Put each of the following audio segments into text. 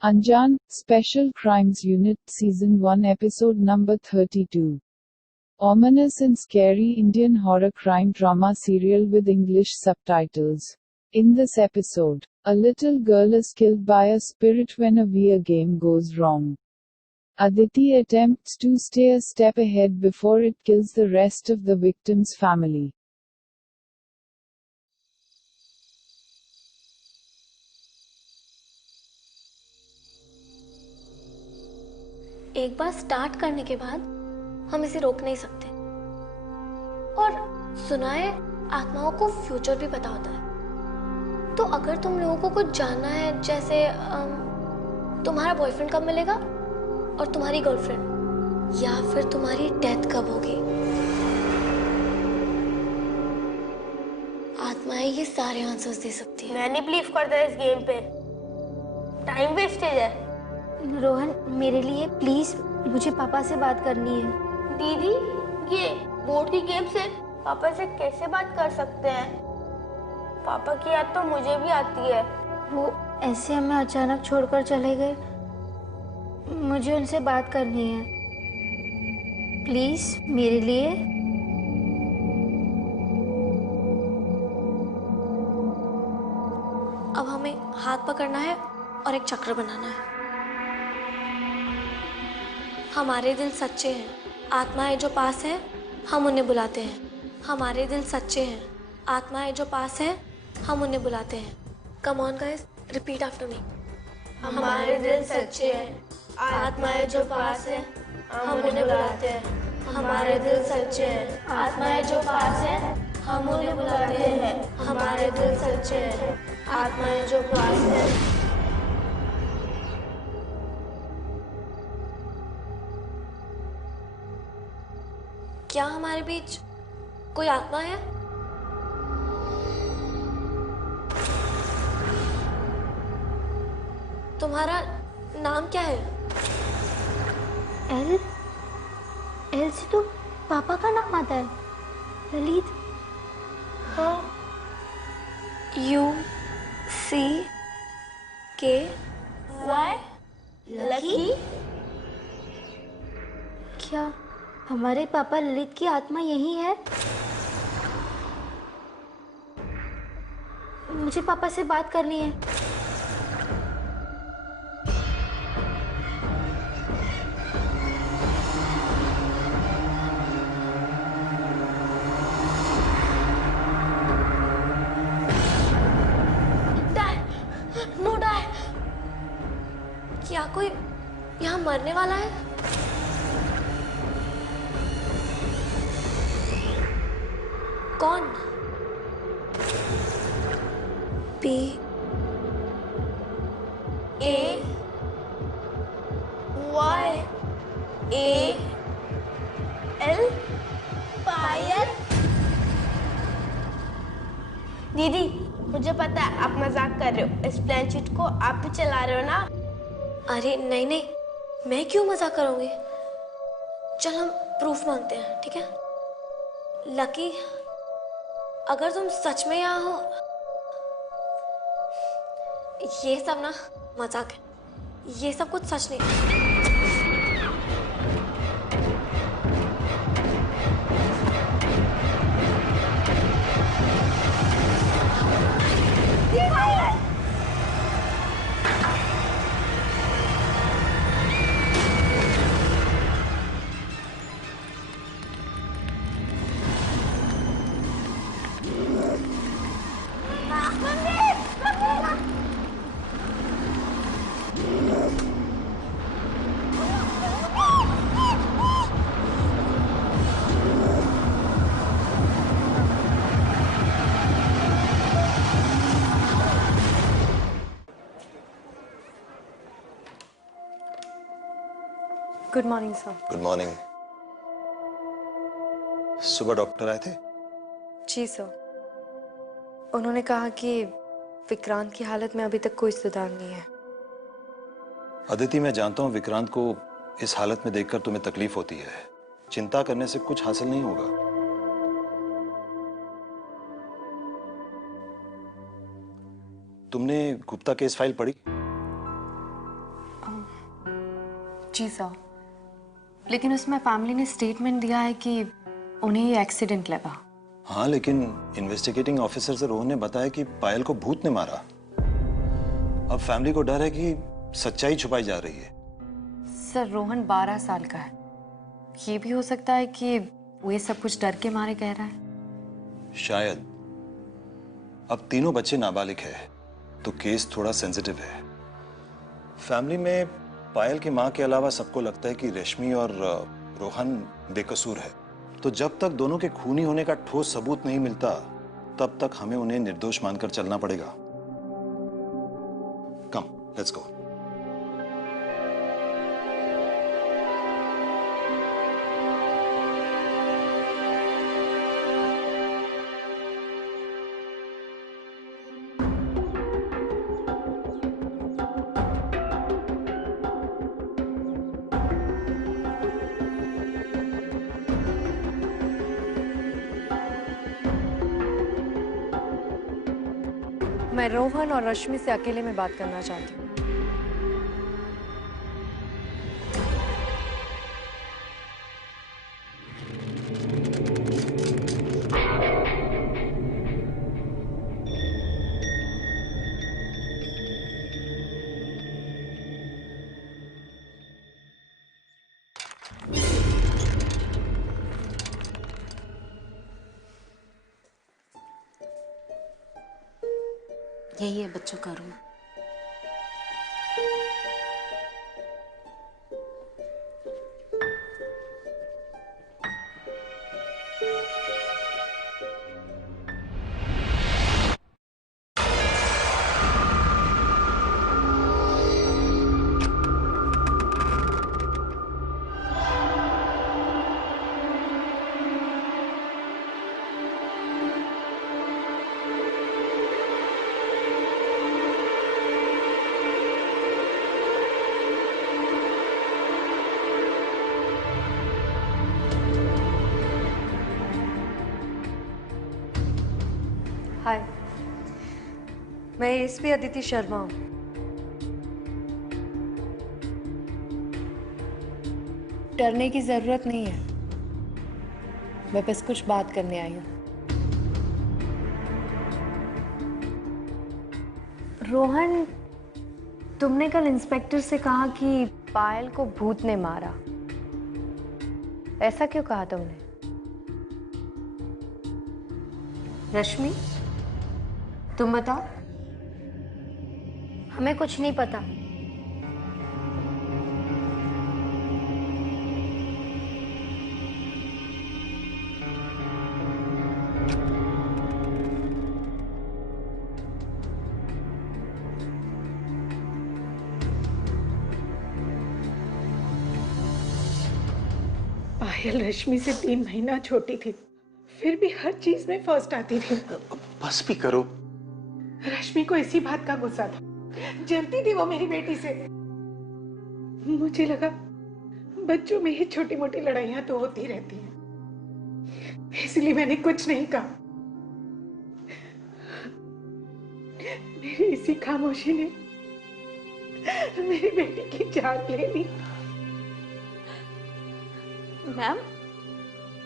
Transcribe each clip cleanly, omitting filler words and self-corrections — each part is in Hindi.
Anjan, Special Crimes Unit, Season 1, Episode number 32. Ominous and scary Indian horror crime drama serial with English subtitles. In this episode, a little girl is killed by a spirit when a VR game goes wrong. Aditi attempts to stay a step ahead before it kills the rest of the victim's family. एक बार स्टार्ट करने के बाद हम इसे रोक नहीं सकते। और सुना है आत्माओं को फ्यूचर भी पता होता है। तो अगर तुम लोगों को कुछ जानना है, जैसे तुम्हारा बॉयफ्रेंड कब मिलेगा और तुम्हारी गर्लफ्रेंड, या फिर तुम्हारी डेथ कब होगी, आत्माएं ये सारे आंसर्स दे सकती है। मैं नहीं बिलीव करता इस गेम पे, टाइम वेस्टेज है। रोहन, मेरे लिए प्लीज, मुझे पापा से बात करनी है। दीदी, ये बोर्ड की गेम से पापा से कैसे बात कर सकते हैं? पापा की याद तो मुझे भी आती है। वो ऐसे हमें अचानक छोड़कर चले गए। मुझे उनसे बात करनी है, प्लीज मेरे लिए। अब हमें हाथ पकड़ना है और एक चक्र बनाना है। हमारे दिल सच्चे हैं, आत्माएं जो पास हैं, हम उन्हें बुलाते हैं। हमारे दिल सच्चे हैं, आत्माएं जो पास हैं, हम उन्हें बुलाते हैं। Come on guys, repeat after me. हमारे दिल सच्चे हैं, आत्माएं जो पास हैं, हम उन्हें बुलाते हैं। हमारे दिल सच्चे हैं, आत्माएं जो पास हैं, हम उन्हें बुलाते हैं। हमारे दिल सच्चे हैं, आत्माएं जो पास हैं। क्या हमारे बीच कोई आत्मा है? तुम्हारा नाम क्या है? एल एल से तो पापा का नाम आता है, ललित। हाँ, UCK लकी। क्या हमारे पापा ललित की आत्मा यही है? मुझे पापा से बात करनी है। नो डाई। क्या कोई यहाँ मरने वाला है? कौन? P A Y A L fire. दीदी, मुझे पता है आप मजाक कर रहे हो। इस प्लान शीट को आप भी चला रहे हो ना? अरे नहीं नहीं, मैं क्यों मजाक करूंगी। चल हम प्रूफ मांगते हैं, ठीक है? लकी, अगर तुम सच में यहाँ हो, ये सब ना मजाक है, ये सब कुछ सच नहीं है। Good morning sir. Good morning. सुबह डॉक्टर आए थे? जी सर, उन्होंने कहा कि विक्रांत की हालत में अभी तक कोई सुधार नहीं है। अदिति, मैं जानता हूं विक्रांत को इस हालत में देखकर तुम्हें तकलीफ होती है। चिंता करने से कुछ हासिल नहीं होगा। तुमने गुप्ता केस फाइल पढ़ी? जी सर, लेकिन उसमें फैमिली ने स्टेटमेंट दिया है कि उन्हें ये एक्सीडेंट लगा। हाँ, लेकिन इन्वेस्टिगेटिंग ऑफिसर से रोहन ने बताया कि पायल को भूत ने मारा। अब फैमिली को डर है कि सच्चाई छुपाई जा रही है। सर, रोहन 12 साल का है। ये भी हो सकता है कि वो ये सब कुछ डर के मारे कह रहा है। शायद। अब तीनों बच्चे नाबालिग हैं, तो केस थोड़ा सेंसिटिव है। फैमिली में पायल की मां के अलावा सबको लगता है कि रश्मि और रोहन बेकसूर है। तो जब तक दोनों के खूनी होने का ठोस सबूत नहीं मिलता, तब तक हमें उन्हें निर्दोष मानकर चलना पड़ेगा। कम, लेट्स गो। मैं रोहन और रश्मि से अकेले में बात करना चाहती हूँ। यही है बच्चों का रूम। हाय, मैं एसपी अदिति शर्मा हूँ। डरने की जरूरत नहीं है, मैं बस कुछ बात करने आई हूँ। रोहन, तुमने कल इंस्पेक्टर से कहा कि पायल को भूत ने मारा। ऐसा क्यों कहा तुमने? रश्मि, तुम बताओ। हमें कुछ नहीं पता। पायल रश्मि से 3 महीना छोटी थी, फिर भी हर चीज में फर्स्ट आती थी। बस भी करो। रश्मि को इसी बात का गुस्सा था, जलती थी वो मेरी बेटी से। मुझे लगा बच्चों में ही छोटी मोटी लड़ाइयां तो होती रहती हैं, इसलिए मैंने कुछ नहीं कहा। मेरी इसी खामोशी ने मेरी बेटी की जान ले ली। मैम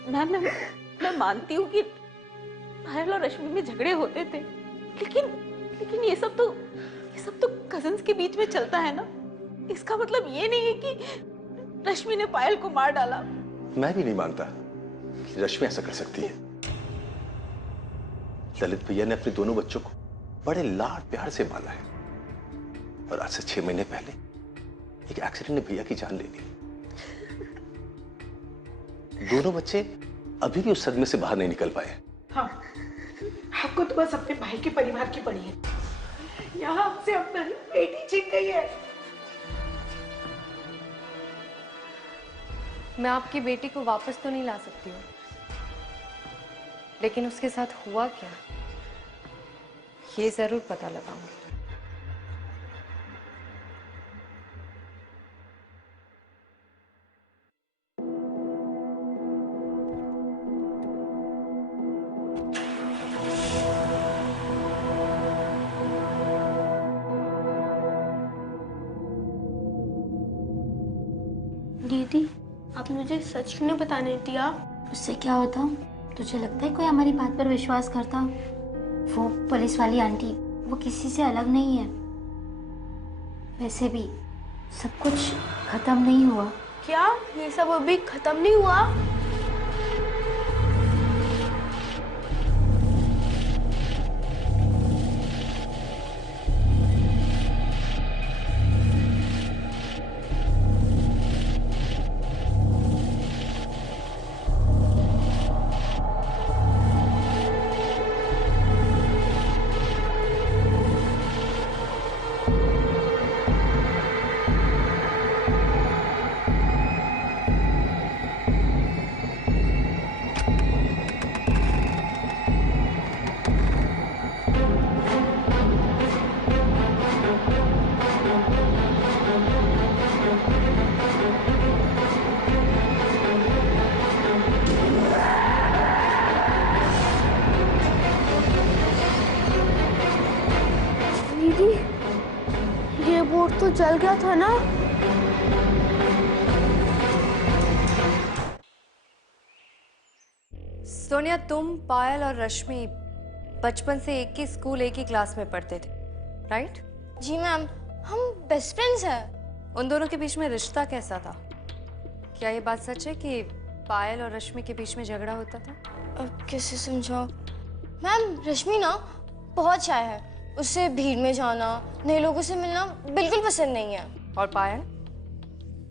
मैं मानती हूँ कि पायल और रश्मि में झगड़े होते थे, लेकिन ये सब तो कजिन्स के बीच में चलता है ना। इसका मतलब ये नहीं है कि रश्मि ने पायल को मार डाला। मैं भी नहीं मानता कि रश्मि ऐसा कर सकती है। ललित भैया ने अपने दोनों बच्चों को बड़े लाड प्यार से पाला है, और आज से 6 महीने पहले एक एक्सीडेंट ने भैया की जान ले ली। दोनों बच्चे अभी भी उस सदमे से बाहर नहीं निकल पाए। हाँ, आपको तो बस अपने भाई के परिवार की पड़ी है। यहाँ आपसे अपना बेटी छीन गई है। मैं आपकी बेटी को वापस तो नहीं ला सकती हूँ, लेकिन उसके साथ हुआ क्या, ये जरूर पता लगाऊंगी। दीदी, आप मुझे सच क्यों नहीं बताने दिया? उससे क्या होता? तुझे लगता है कोई हमारी बात पर विश्वास करता? वो पुलिस वाली आंटी, वो किसी से अलग नहीं है। वैसे भी सब कुछ खत्म नहीं हुआ। क्या ये सब अभी खत्म नहीं हुआ? दीदी, ये बोर्ड तो जल गया था ना? सोनिया, तुम, पायल और रश्मि बचपन से एक ही स्कूल, एक ही क्लास में पढ़ते थे, राइट? जी मैम, हम बेस्ट फ्रेंड्स हैं। उन दोनों के बीच में रिश्ता कैसा था? क्या ये बात सच है कि पायल और रश्मि के बीच में झगड़ा होता था? अब कैसे समझाओ? मैम, रश्मि ना बहुत शाय है। उसे भीड़ में जाना, नए लोगों से मिलना बिल्कुल पसंद नहीं है। और पायल?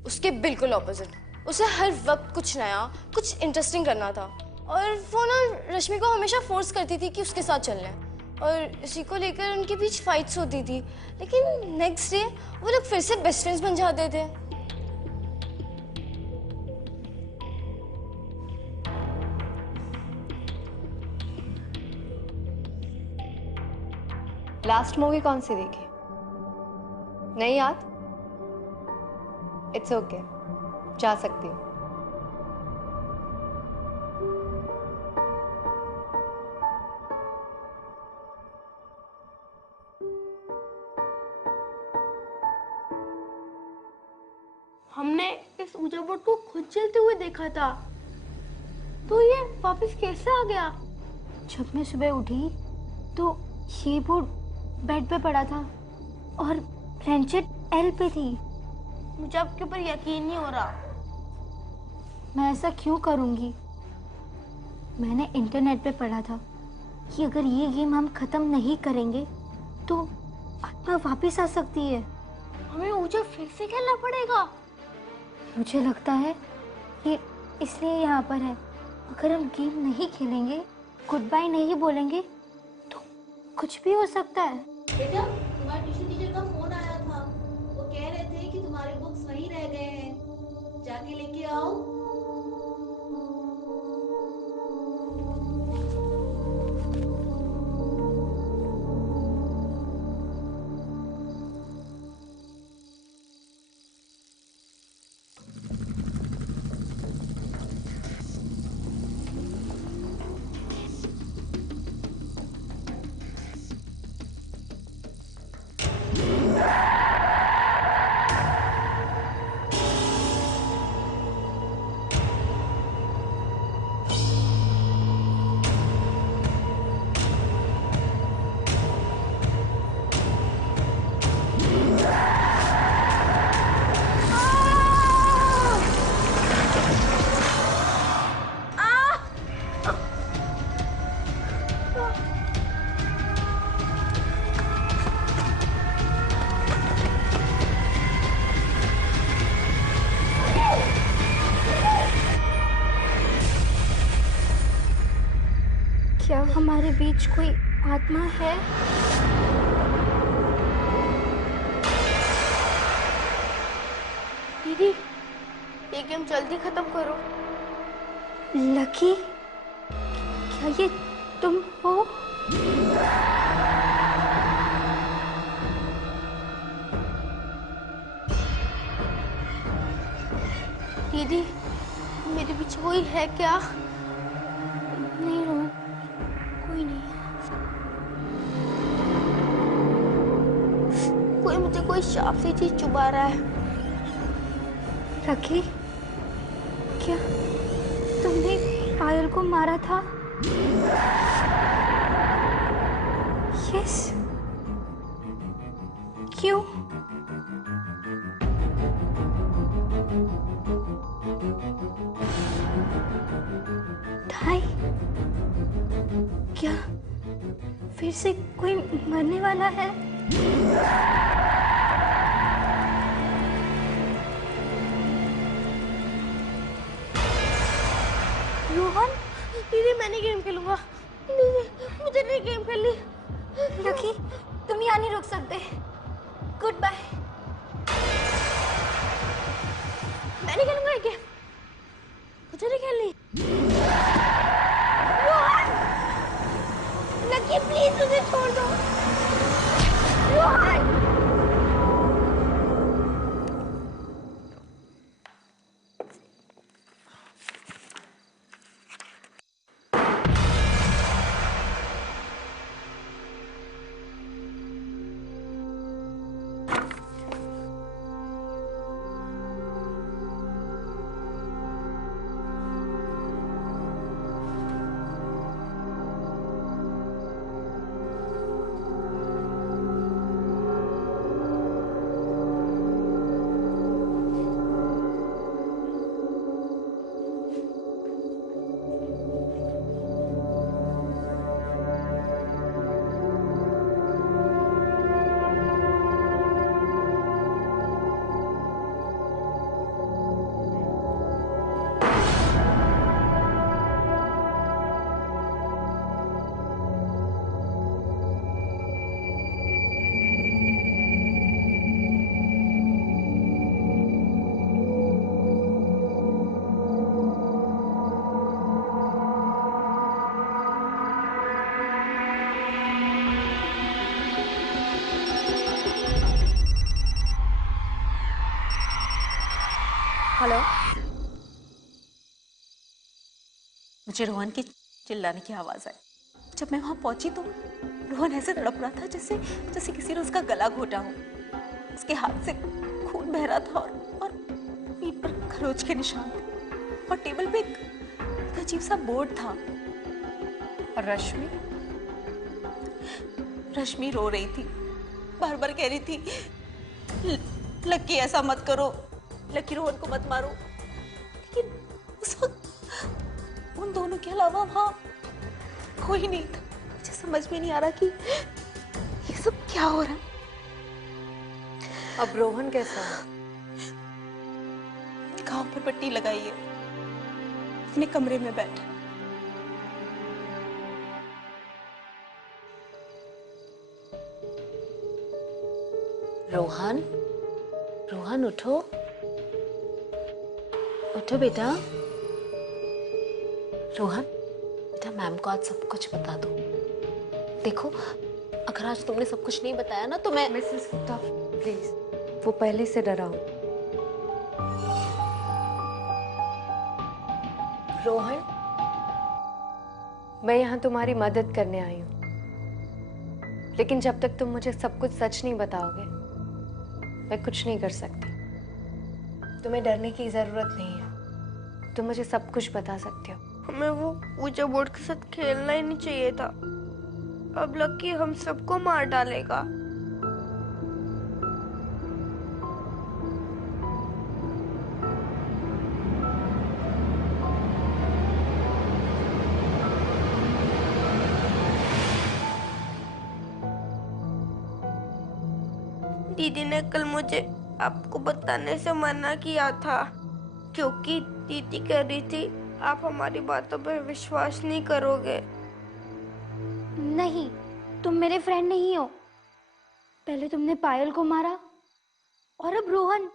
उसके बिल्कुल ऑपोजिट। उसे हर वक्त कुछ नया, कुछ इंटरेस्टिंग करना था। और वो ना रश्मि को हमेशा फोर्स करती थी कि उसके साथ चलना है। और इसी को लेकर उनके बीच फाइट्स होती थी। लेकिन नेक्स्ट डे वो लोग फिर से बेस्ट फ्रेंड्स बन जाते थे। लास्ट मूवी कौन सी देखी? नहीं याद? इट्स ओके, जा सकती हूँ। हमने इस ऊर्जा बोर्ड को खुद चलते हुए देखा था, तो ये वापस कैसे आ गया? जब मैं सुबह उठी तो ये बोर्ड बेड पे पड़ा था और प्लेनचेट एल पे थी। मुझे आपके ऊपर यकीन नहीं हो रहा। मैं ऐसा क्यों करूंगी? मैंने इंटरनेट पे पढ़ा था कि अगर ये गेम हम खत्म नहीं करेंगे तो आत्मा वापस आ सकती है। हमें ऊर्जा फिर से खेलना पड़ेगा। मुझे लगता है कि इसलिए यहाँ पर है। अगर हम गेम नहीं खेलेंगे, गुड बाय नहीं बोलेंगे तो कुछ भी हो सकता है। बेटा, तुम्हारे ट्यूशन टीचर का फोन आया था। वो कह रहे थे कि तुम्हारे बुक्स वहीं रह गए हैं, जाके लेके आओ। क्या हमारे बीच कोई आत्मा है? दीदी, ये गेम जल्दी खत्म करो। लकी, क्या ये तुम हो? दीदी, मेरे पीछे कोई है क्या? नहीं रोहन, कोई नहीं। कोई मुझे कोई शाप सी चीज चुभा रहा है। लकी, क्या तुमने पायल को मारा था? यस। क्यों? ढाई? क्या फिर से कोई मरने वाला है? रोहन? दीदी मैं नहीं गेम खेलूंगा। दीदी मुझे नहीं गेम खेलनी। लकी तुम यहाँ नहीं रुक सकते। Goodbye. मैं नहीं खेलूंगा ये गेम, मुझे नहीं खेलनी। लकी प्लीज मुझे छोड़ दो। रोहन! हेलो। मुझे रोहन की चिल्लाने की आवाज आई। जब मैं वहां पहुंची तो रोहन ऐसे तड़प रहा था जैसे जैसे किसी ने उसका गला घोटा हो। उसके हाथ से खून बह रहा था और पीठ पर खरोच के निशान थे और टेबल पे एक अजीब सा बोर्ड था। और रश्मि? रश्मि रो रही थी, बार बार कह रही थी लकी ऐसा मत करो, लकी रोहन को मत मारो। लेकिन उस वक्त उन दोनों के अलावा वहां कोई नहीं था। मुझे समझ में नहीं आ रहा कि ये सब क्या हो रहा है। अब रोहन कैसा है? घाव पर पट्टी लगाई है, अपने कमरे में बैठा। रोहन, रोहन उठो, उठो बेटा। रोहन बेटा, मैम को आज सब कुछ बता दो। देखो अगर आज तुमने सब कुछ नहीं बताया ना तो मैं। मिसेस गुप्ता प्लीज, वो पहले से डरा हो। रोहन, मैं यहाँ तुम्हारी मदद करने आई हूँ, लेकिन जब तक तुम मुझे सब कुछ सच नहीं बताओगे मैं कुछ नहीं कर सकती। तुम्हें डरने की जरूरत नहीं है, तुम मुझे सब कुछ बता सकते हो। हमें वो ऊंचा बोर्ड के साथ खेलना ही नहीं चाहिए था। अब लकी हम सबको मार डालेगा। दीदी ने कल मुझे आपको बताने से मना किया था, क्योंकि दीदी कह रही थी आप हमारी बातों पर विश्वास नहीं करोगे। नहीं, तुम मेरे फ्रेंड नहीं हो। पहले तुमने पायल को मारा और अब रोहन।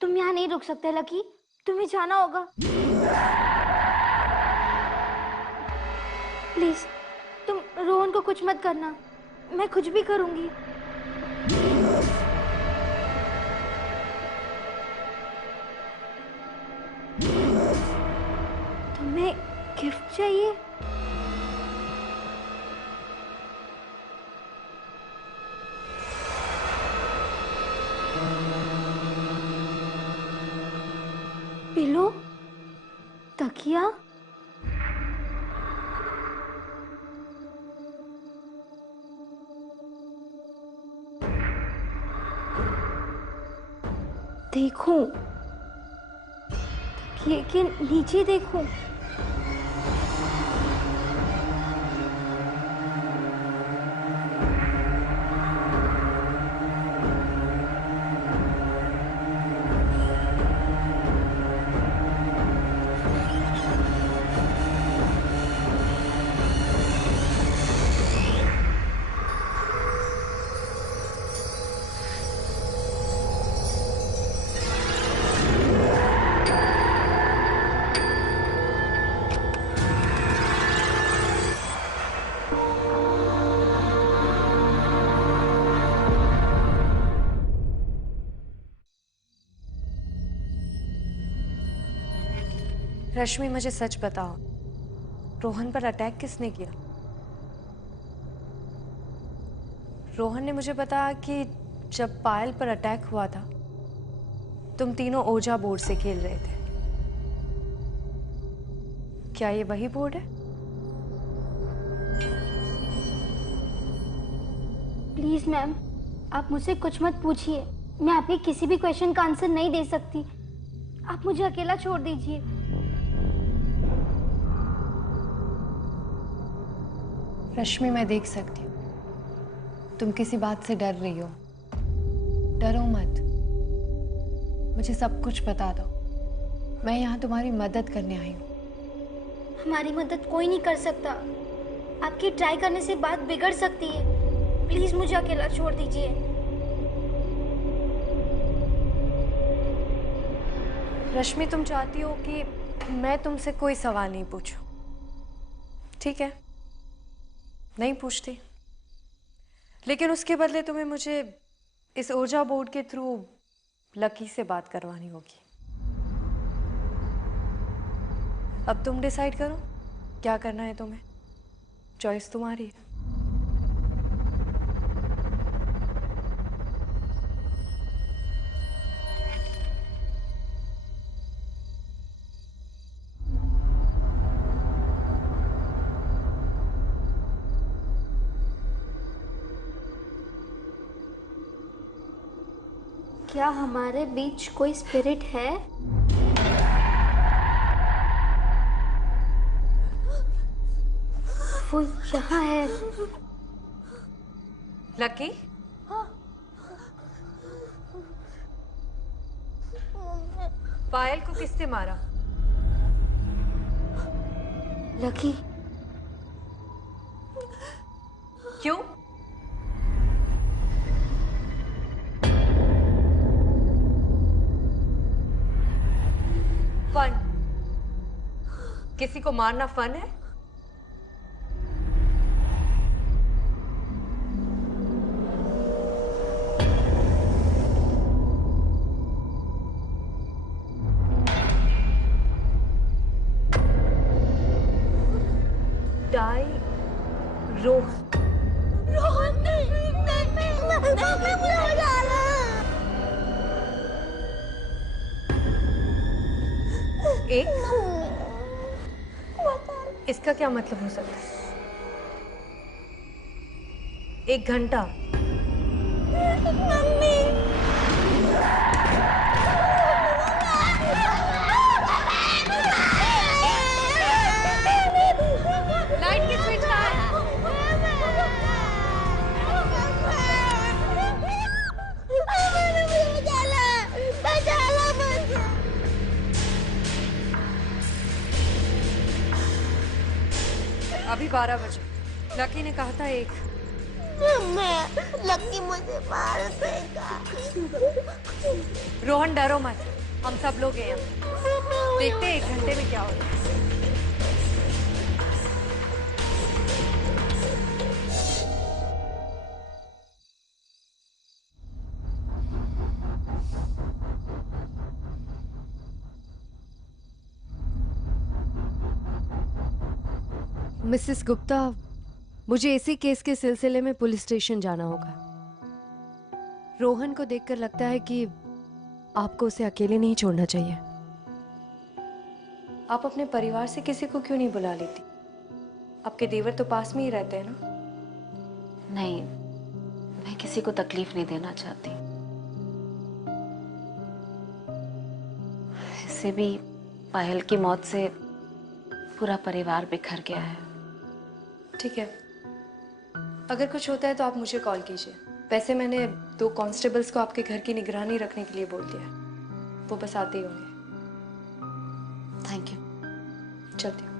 तुम यहाँ नहीं रुक सकते लकी, तुम्हें जाना होगा। प्लीज तुम रोहन को कुछ मत करना, मैं कुछ भी करूंगी। तुम्हें गिफ्ट चाहिए? पिलो? तकिया? देखो, तकिए के नीचे देखो। रश्मि, मुझे सच बताओ, रोहन पर अटैक किसने किया? रोहन ने मुझे बताया कि जब पायल पर अटैक हुआ था, तुम तीनों ओजा बोर्ड से खेल रहे थे। क्या ये वही बोर्ड है? प्लीज मैम, आप मुझसे कुछ मत पूछिए। मैं आपके किसी भी क्वेश्चन का आंसर नहीं दे सकती। आप मुझे अकेला छोड़ दीजिए। रश्मि, मैं देख सकती हूँ तुम किसी बात से डर रही हो। डरो मत, मुझे सब कुछ बता दो। मैं यहाँ तुम्हारी मदद करने आई हूँ। हमारी मदद कोई नहीं कर सकता। आपकी ट्राई करने से बात बिगड़ सकती है। प्लीज मुझे अकेला छोड़ दीजिए। रश्मि, तुम चाहती हो कि मैं तुमसे कोई सवाल नहीं पूछूं। ठीक है, नहीं पूछती, लेकिन उसके बदले तुम्हें मुझे इस ओजा बोर्ड के थ्रू लकी से बात करवानी होगी। अब तुम डिसाइड करो क्या करना है तुम्हें। चॉइस तुम्हारी है। क्या हमारे बीच कोई स्पिरिट है? वो यहाँ है। लकी, पायल को किसने मारा? लकी। क्यों? फन? किसी को मारना फन है? डाई रोहन। रोहन नहीं, मुझे डाला। एक? इसका क्या मतलब हो सकता है? 1 घंटा? मम्मी। लाइट की स्विच कहाँ है? अभी 12 बजे। लकी ने कहा था 1। लकी मुझे मार देगा। रोहन, डरो मत, हम सब लोग हैं यहाँ। देखते हैं 1 घंटे में क्या होता है। मिसेस गुप्ता, मुझे इसी केस के सिलसिले में पुलिस स्टेशन जाना होगा। रोहन को देखकर लगता है कि आपको उसे अकेले नहीं छोड़ना चाहिए। आप अपने परिवार से किसी को क्यों नहीं बुला लेती? आपके देवर तो पास में ही रहते हैं ना? नहीं, मैं किसी को तकलीफ नहीं देना चाहती। इससे भी पायल की मौत से पूरा परिवार बिखर गया है। ठीक है, अगर कुछ होता है तो आप मुझे कॉल कीजिए। वैसे मैंने 2 कांस्टेबल्स को आपके घर की निगरानी रखने के लिए बोल दिया है, वो बस आते ही होंगे। Thank you. चलती हूँ।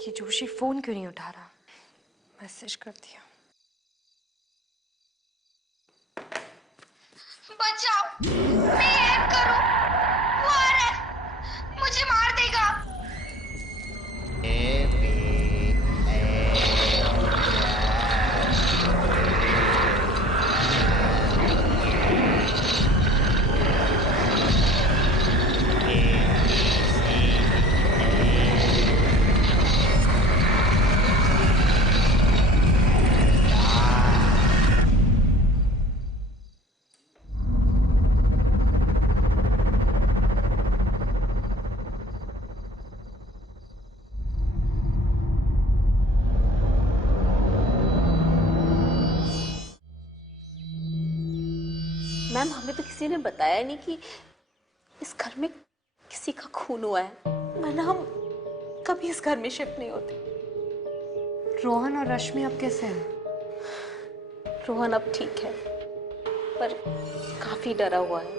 ये जोशी फोन क्यों नहीं उठा रहा? मैसेज कर दिया। बचाओ, मैं हेल्प करूं, वो आ रहा है, मुझे मार देगा। मैम, हमें तो किसी ने बताया नहीं कि इस घर में किसी का खून हुआ है, वरना हम कभी इस घर में शिफ्ट नहीं होते। रोहन और रश्मि अब कैसे हैं? रोहन अब ठीक है, पर काफी डरा हुआ है।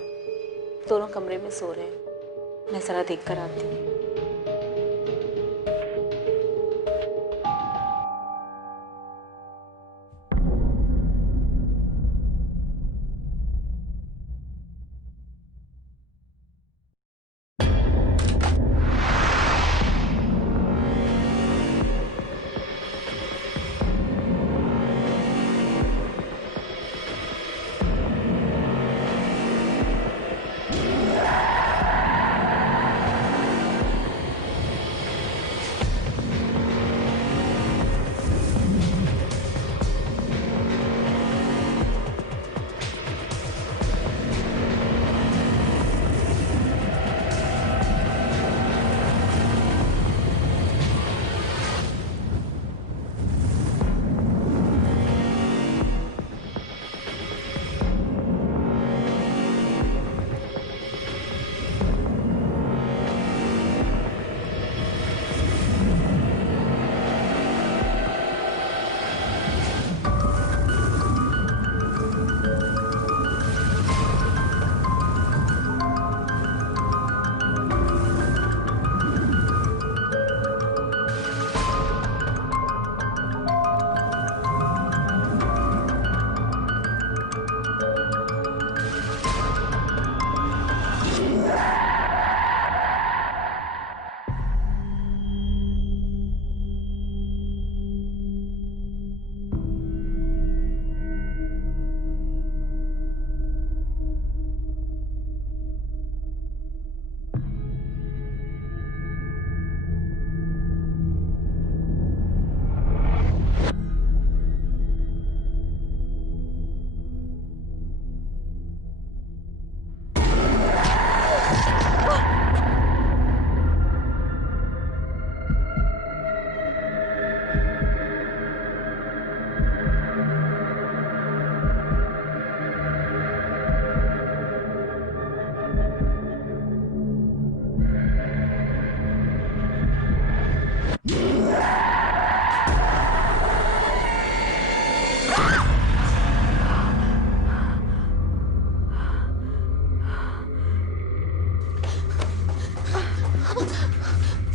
दोनों कमरे में सो रहे हैं। मैं जरा देख कर आती हूँ।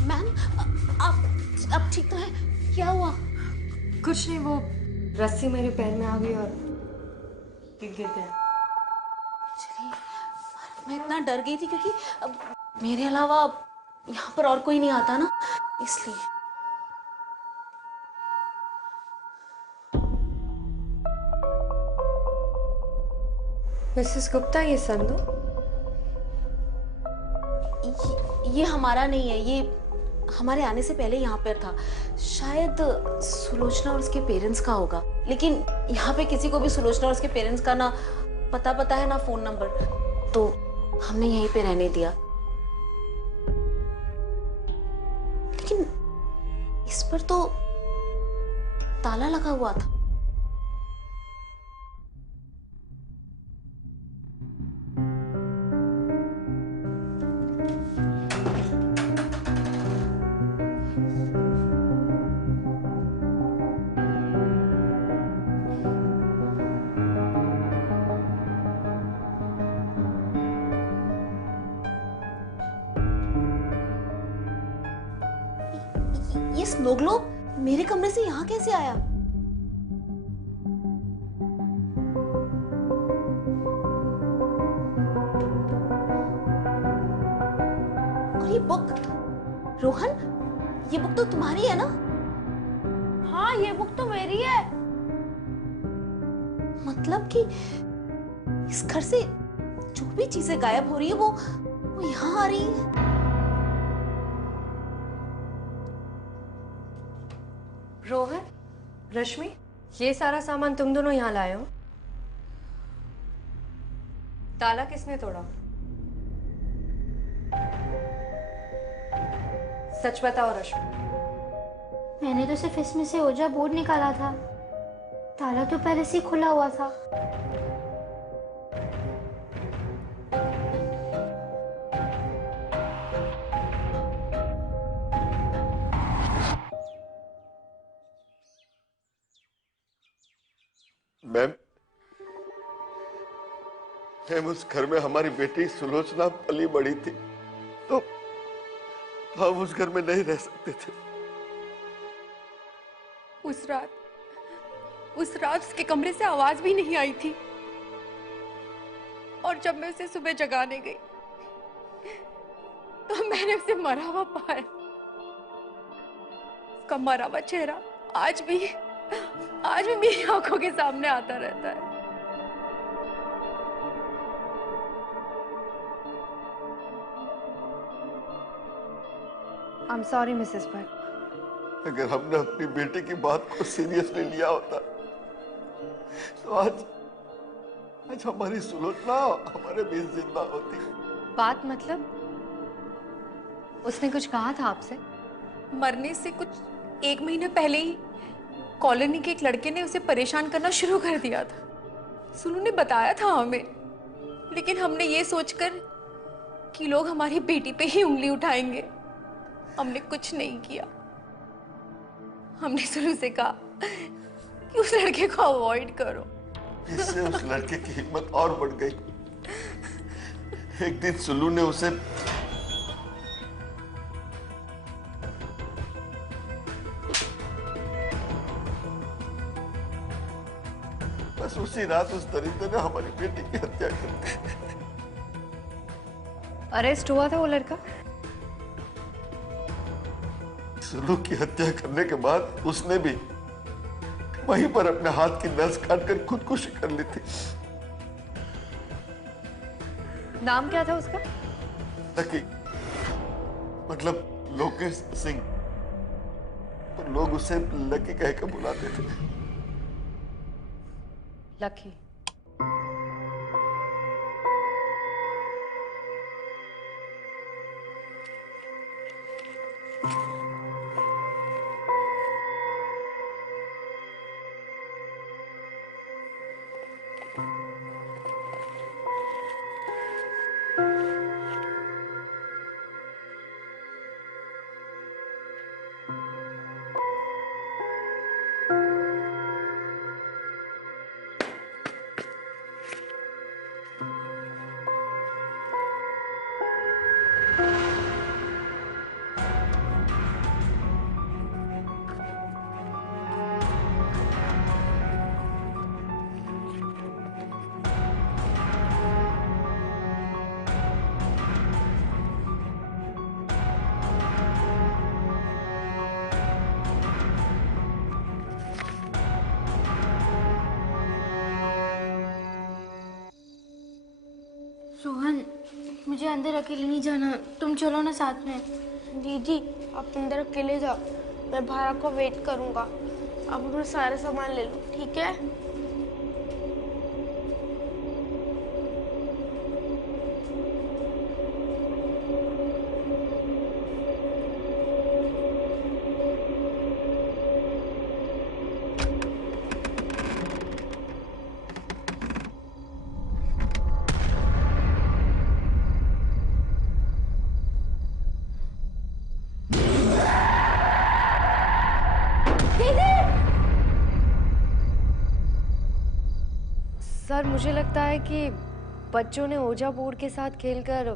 मैम, आप ठीक तो है? क्या हुआ? कुछ नहीं, वो रस्सी मेरे पैर में आ गई और गिर गया। चलिए, मैं इतना डर गई थी क्योंकि अब मेरे अलावा यहाँ पर और कोई नहीं आता ना, इसलिए। मिसेस गुप्ता, ये संदू ये हमारा नहीं है, ये हमारे आने से पहले यहाँ पर था। शायद सुलोचना और उसके पेरेंट्स का होगा, लेकिन यहाँ पे किसी को भी सुलोचना और उसके पेरेंट्स का ना पता है ना फोन नंबर, तो हमने यहीं पे रहने दिया। लेकिन इस पर तो ताला लगा हुआ था। ये स्नो ग्लोब मेरे कमरे से यहाँ कैसे आया? और ये बुक, रोहन, ये बुक तो तुम्हारी है ना? हाँ, ये बुक तो मेरी है। मतलब कि इस घर से जो भी चीजें गायब हो रही है वो यहाँ आ रही है। रोहन, रश्मि, ये सारा सामान तुम दोनों यहाँ लाए हो? ताला किसने तोड़ा? सच बताओ रश्मि। मैंने तो सिर्फ इसमें से ओजा बोर्ड निकाला था, ताला तो पहले से ही खुला हुआ था। मैम, उस घर में हमारी बेटी सुलोचना पली बड़ी थी, तो हम उस घर में नहीं रह सकते थे। उस रात उसके कमरे से आवाज भी नहीं आई थी, और जब मैं उसे सुबह जगाने गई तो मैंने उसे मरा हुआ पाया। उसका मरा हुआ चेहरा आज भी मेरी आंखों के सामने आता रहता है। I'm sorry, Mrs Bhatt. अगर हमने अपनी बेटी की बात को सीरियसली लिया होता तो आज हमारी सुलोचना हमारे बीच जिंदा होती। बात मतलब? उसने कुछ कहा था आपसे? मरने से कुछ 1 महीने पहले ही कॉलोनी के एक लड़के ने उसे परेशान करना शुरू कर दिया था। सुलू ने बताया था हमें, लेकिन हमने ये सोचकर कि लोग हमारी बेटी पे ही उंगली उठाएंगे, हमने कुछ नहीं किया। हमने सुलू से कहा कि उस लड़के को अवॉइड करो। इससे उस लड़के की हिम्मत और बढ़ गई। एक दिन सुलू ने उसे बस उसी रात उस दरिंदे ने हमारी बेटी की हत्या कर दी। अरेस्ट हुआ था वो लड़का? सुलू की हत्या करने के बाद उसने भी वहीं पर अपने हाथ की नस काटकर खुदकुशी कर ली थी। नाम क्या था उसका? लकी, मतलब लोकेश सिंह, तो लोग उसे लकी कह के बुलाते थे। लकी। मुझे अंदर अकेले नहीं जाना, तुम चलो ना साथ में। दीदी आप अंदर अकेले जाओ, मैं बाहर आपको वेट करूंगा। आप अपना सारा सामान ले लो, ठीक है? सर मुझे लगता है कि बच्चों ने ओजा बोर्ड के साथ खेलकर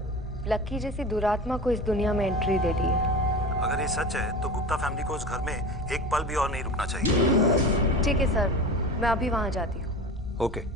लक्की जैसी दुरात्मा को इस दुनिया में एंट्री दे दी है। अगर ये सच है तो गुप्ता फैमिली को उस घर में एक पल भी और नहीं रुकना चाहिए। ठीक है सर, मैं अभी वहां जाती हूँ। ओके।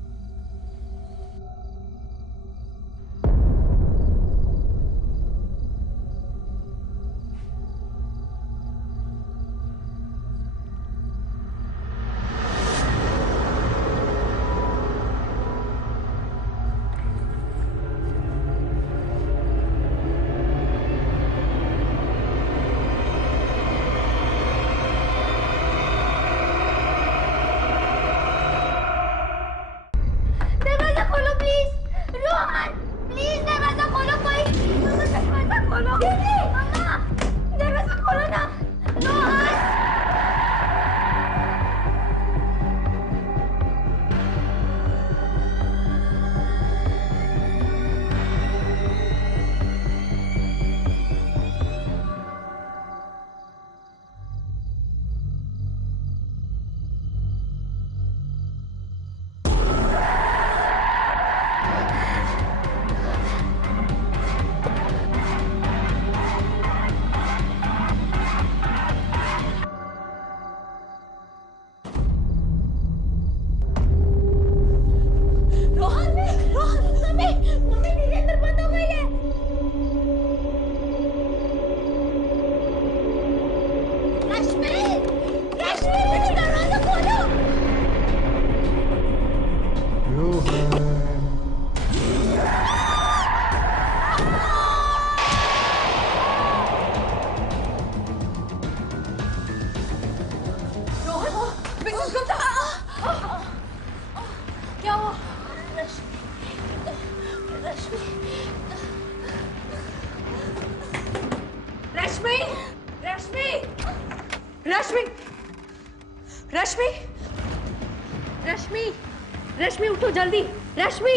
रश्मि उठो जल्दी, रश्मि।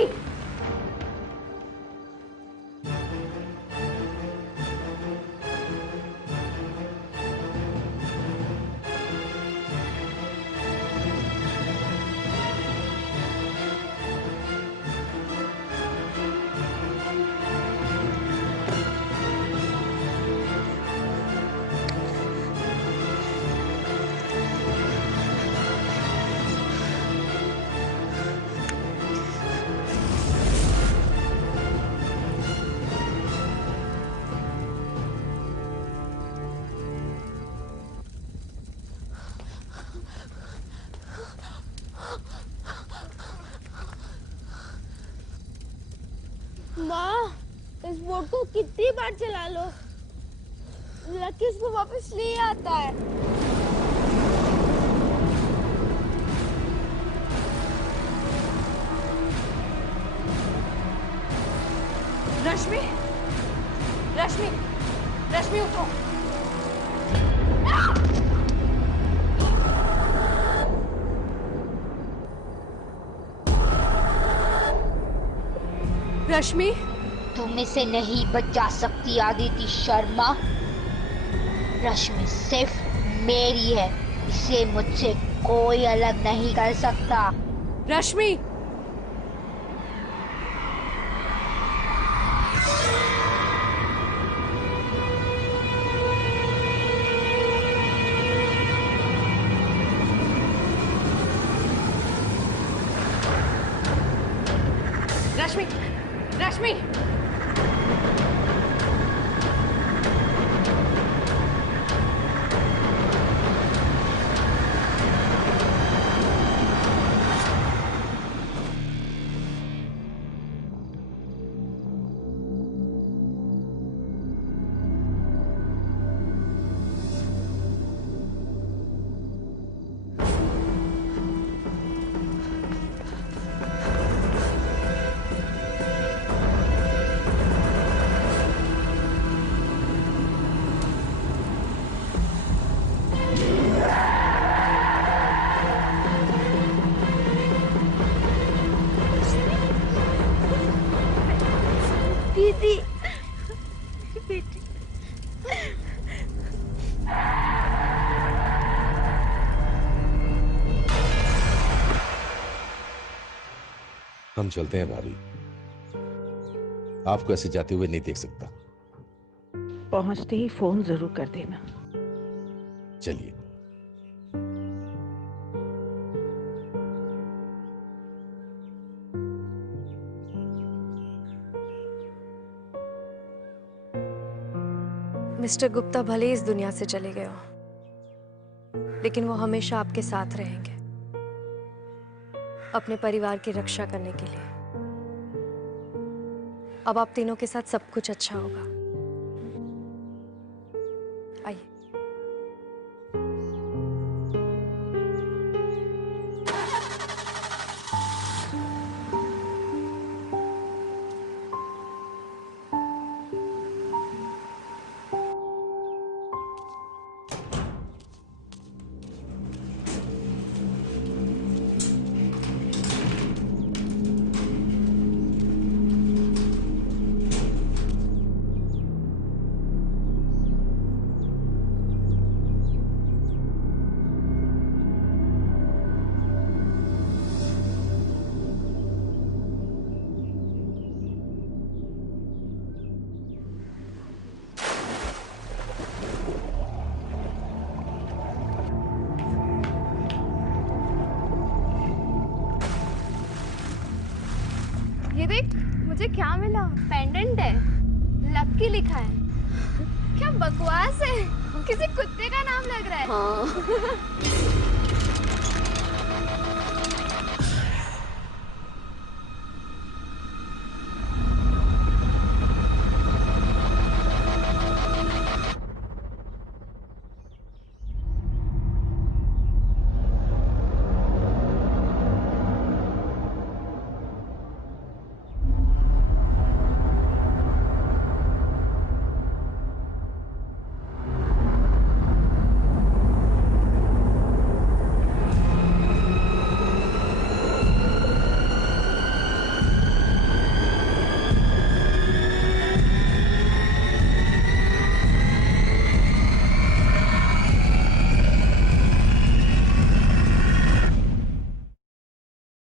माँ, इस बोट को कितनी बार चला लो, लकी इसको वापस नहीं आता है। रश्मि, रश्मि, रश्मि उठो। रश्मि, तुम इसे नहीं बचा सकती आदिति शर्मा। रश्मि सिर्फ मेरी है, इसे मुझसे कोई अलग नहीं कर सकता। रश्मि, रश्मि, रश्मि, हम चलते हैं भाभी, आपको ऐसे जाते हुए नहीं देख सकता। पहुंचते ही फोन जरूर कर देना। चलिए। मिस्टर गुप्ता भले इस दुनिया से चले गए हो, लेकिन वो हमेशा आपके साथ रहेंगे, अपने परिवार की रक्षा करने के लिए। अब आप तीनों के साथ सब कुछ अच्छा होगा। आइए। ये देख, मुझे क्या मिला? पेंडेंट है, लकी लिखा है। क्या बकवास है, किसी कुत्ते का नाम लग रहा है। हाँ।